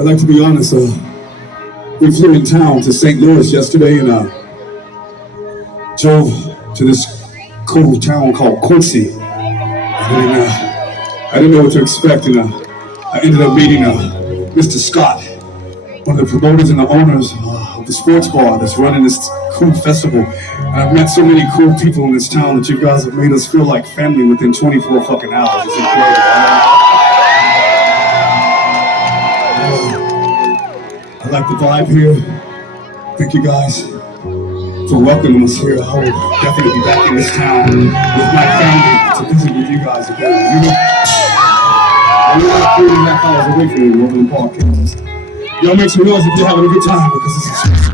I'd like to be honest. We flew in town to St. Louis yesterday and drove to this cool town called Quincy. And I didn't know what to expect, and I ended up meeting Mr. Scott, one of the promoters and the owners of the sports bar that's running this cool festival. And I've met so many cool people in this town that you guys have made us feel like family within 24 fucking hours. It's incredible. I like the vibe here. Thank you guys for welcoming us here. I will definitely be back in this town with my family to visit with you guys again. I'm like 3.5 hours away from you over in Park, Kansas. Y'all make some noise if you're having a good time because this is